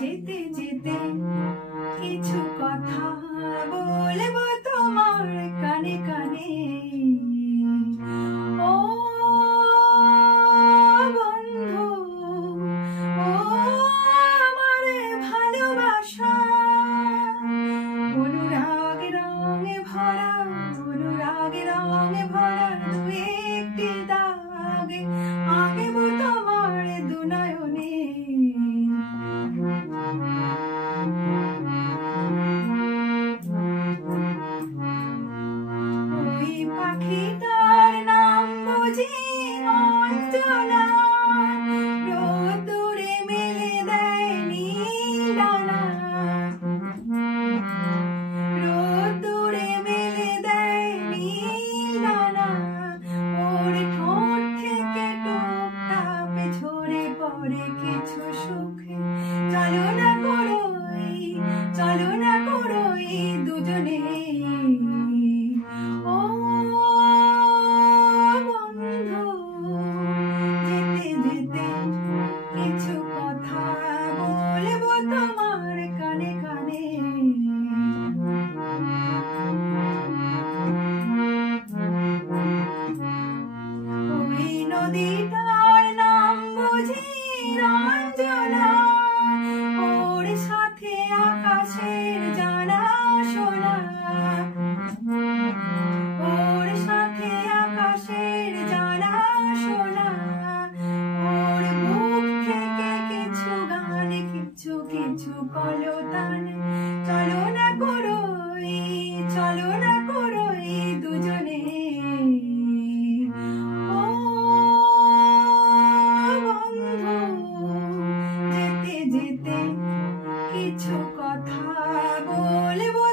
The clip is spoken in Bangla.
যেতে যেতে কিছু কথা বলবো তোমার কানে কানে। ও বন্ধু, ও আমার ভালোবাসা, অনুরাগে রঙে ভরা, অনুরাগে রঙে ভরা দু একটি দাগে আঁকবো তোমার দুনয়নে। ওই পাখিটার নাম বুঝি অঞ্জনা, রোদ্দুরে মেলে দেয় নীল ডানা, রোদ্দুরে মেলে দেয় নীল ডানা। ওর ঠোঁট থেকে টুকটাপে ঝরে পড়ে কিছু সুখে। চলো না করোই, চলো না করোই দুজনে। ও বন্ধু, যেতে যেতে কিছু কথা বলবো তোমার কানে কানে। ওই নদীটার নাম বুঝি রঞ্জনা, ওর সাথে আকাশের জানা শোনা, ওর সাথে আকাশের জানা শোনা। ওর বুক থেকে কিছু গান, কিছু কিছু কলতান। চলো না করোই, চলো না করোই দুজনে। ও বন্ধু, যেতে যেতে কিছু কথা বলবো